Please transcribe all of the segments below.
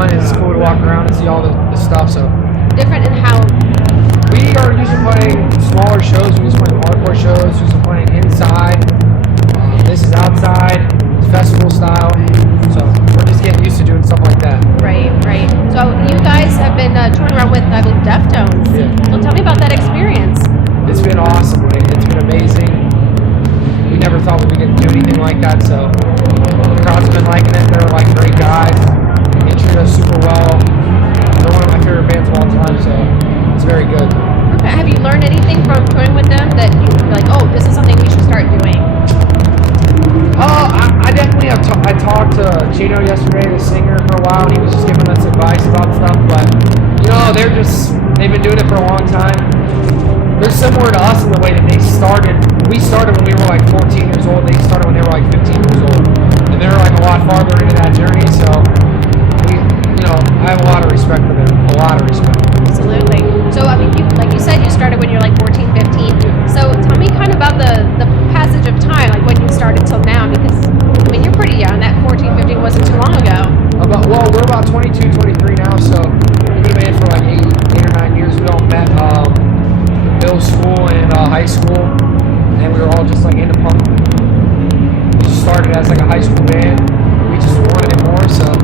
fun. It's cool to walk around and see all the stuff. So different in how we are usually playing smaller shows. We usually playing hardcore shows. We usually playing inside. This is outside. It's festival style. So we're just getting used to doing stuff like that. Right. So you guys have been touring around with, I believe, Deftones. Yeah. So tell me about that experience. It's been awesome. It's been amazing. We never thought we were going to do anything like that. So the crowd's been liking it. They're like great guys. They treat us super well. They're one of my favorite bands of all time. So it's very good. Okay. Have you learned anything from touring with them that you're like, oh, this is something we should start doing? I definitely have. I talked to Chino yesterday, the singer, for a while, and he was just giving us advice about stuff. But they've been doing it for a long time. They're similar to us in the way that they started. We started when we were like 14 years old. They started when they were like 15 years old, and they're like a lot farther into that journey. So I have a lot of respect for them. A lot of respect. Absolutely. So I mean, like you said, you started when you're like 14, 15. So tell me kind of about the passage of time, like when you started till now, because I mean you're pretty young. That 14, 15 wasn't too long ago. We're about 22, 23 now. So we've been in for like 8 or 9 years. We all met middle school and high school, and we were all just like into punk. We started as like a high school band. We just wanted it more, so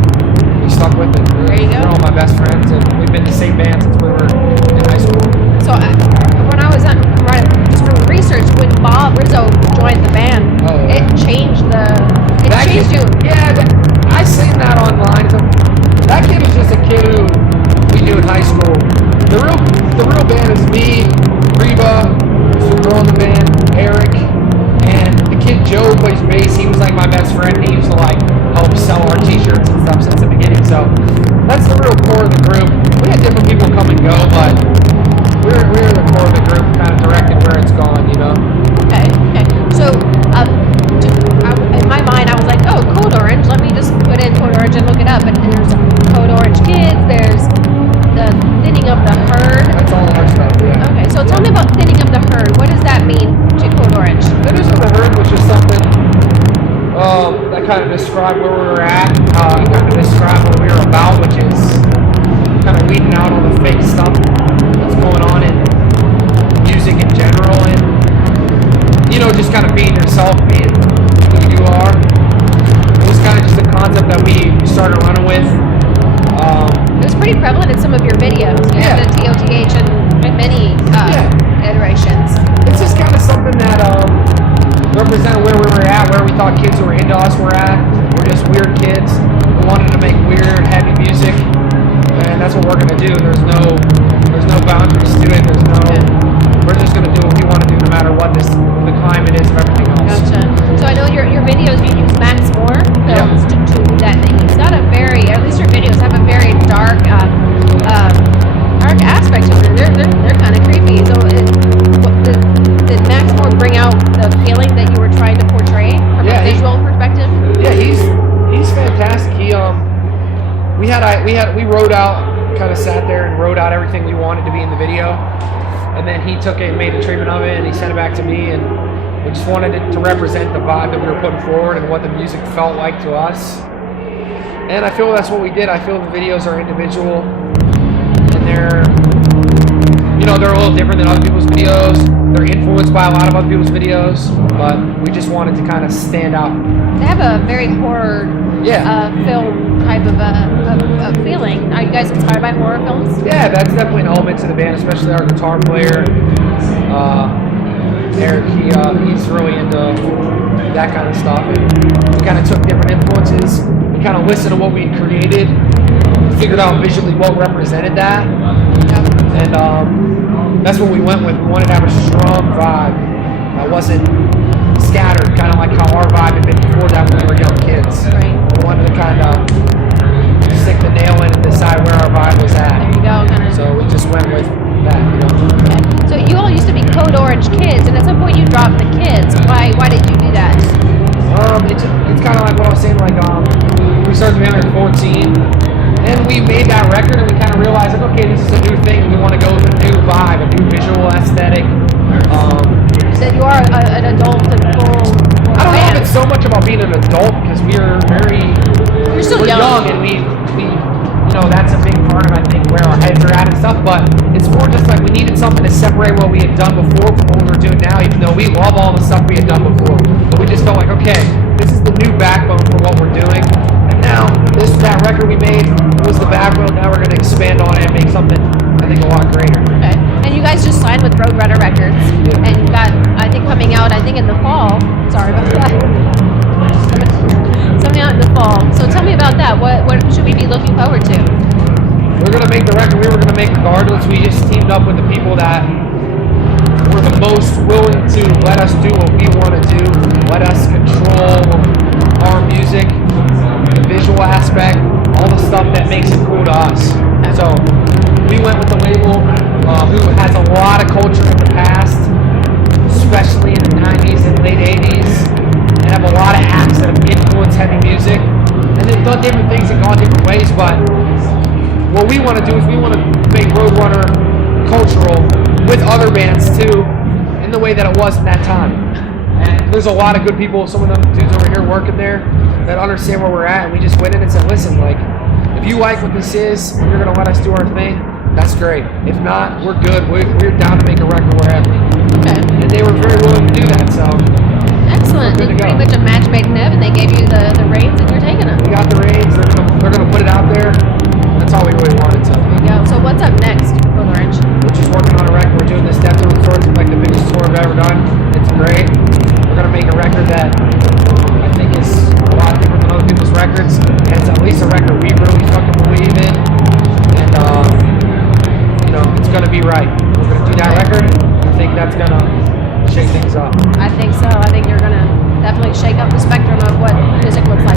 we stuck with it. There you go. They're all my best friends, and we've been the same band since we were in high school. So when I was just from research, when Bob Rizzo joined the band, it changed you. Yeah, I seen that online. So that kid was just a kid who we knew in high school. The real band is me, Reba, who's the girl in the band, Eric, and the kid Joe plays bass. He was like my best friend. He used to like help sell our t-shirts and stuff since the beginning. So that's the real core of the group. We had different people come and go, but we're the core of the group, kind of directing where it's going, Okay. So in my mind, I was like, oh, Code Orange. Let me just put in Code Orange and look it up. And there's Code Orange Kids. There's the Thinning of the Herd. That's all our stuff, yeah. Okay, so tell me about Thinning of the Herd. What does that mean to Code Orange? Thinning of the Herd was just something that kind of described where we were at, kind of described what we were about, which is kind of weeding out all the fake stuff that's going on in music in general, and just kind of being yourself, being who you are. It was kind of just a concept that we started running with. It was pretty prevalent in some of your videos. You had the TOTH and many iterations. It's just kind of something that represented where we were at, where we thought kids who were into us were at. We're just weird kids who wanted to make weird, heavy music, and that's what we're gonna do. There's no boundaries to it. We're just gonna do what we want to do, no matter what the climate is and everything else. Gotcha. So I know your videos, you use Max Moore films to do that. He's got at least your videos have a very dark aspect to them. They're kind of creepy. So did Max Moore bring out the feeling that you were trying to portray from a visual perspective? Yeah, he's fantastic. We wrote out, kind of sat there and wrote out everything we wanted to be in the video, and then he took it and made a treatment of it, and he sent it back to me, and we just wanted it to represent the vibe that we were putting forward and what the music felt like to us. And I feel that's what we did. I feel the videos are individual, and they're a little different than other people's videos. They're influenced by a lot of other people's videos, but we just wanted to kind of stand out. They have a very horror film type of a feeling. Are you guys inspired by horror films? Yeah, that's definitely an element to the band, especially our guitar player, Eric. He's really into that kind of stuff. And we kind of took different influences. We kind of listened to what we created, figured out visually what represented that, and that's what we went with. We wanted to have a strong vibe that wasn't scattered, kind of like how our vibe had been before that when we were young kids. Right. We wanted to kind of stick the nail in and decide where our vibe was at. There you go. So we just went with that, Okay. So you all used to be Code Orange Kids, and at some point you dropped the kids. Why did you do that? It's kind of like what I was saying. Like we started when we were 14, and we made that record, and we kind of realized like, okay, this is a new thing. We want to go with a new vibe, a new visual aesthetic. That you are an adult and full. I don't know if it's so much about being an adult because we're still young, and we think where our heads are at and stuff, but it's more just like we needed something to separate what we had done before from what we were doing now, even though we love all the stuff we had done before. But we just felt like, okay, this is the new backbone for what we're doing. And now, that record we made was the backbone. Now we're going to expand on it and make something, I think, a lot greater. Okay. And you guys just signed with Roadrunner Records. Yeah. And you got, I think, coming out, I think, in the fall. Sorry about that. Coming out in the fall. So tell me about that. What should we be looking forward to? We're going to make the record we were going to make regardless. We just teamed up with the people that were the most willing to let us do what we want to do, let us control our music, the visual aspect, all the stuff that makes it cool to us. So we went with the label who has a lot of culture in the past, especially in the 90s and late 80s, and have a lot of acts that have influenced heavy music. And they've done different things and gone different ways, but what we want to do is we want to make Roadrunner cultural with other bands too, in the way that it was in that time. And there's a lot of good people, some of them dudes over here working there, that understand where we're at, and we just went in and said, listen, like, if you like what this is, and you're going to let us do our thing, that's great. If not, we're good. We're down to make a record wherever. Okay. And they were very willing to do that, so. Excellent. Good to It's pretty go. much a match made in heaven. They gave you the reins and you're taking them. We got the reins, they're gonna put it out there. That's all we really wanted, so. There you go. So what's up next, Code Orange? We're just working on a record. We're doing this Death to the Tour. It's like the biggest tour I've ever done. It's great. We're gonna make a record that I think is a lot different than other people's records. And it's at least a record we really fucking believe in. And you know, it's gonna be right. We're gonna do that record. I think that's gonna shake things up. I think so. I think you're going to definitely shake up the spectrum of what music looks like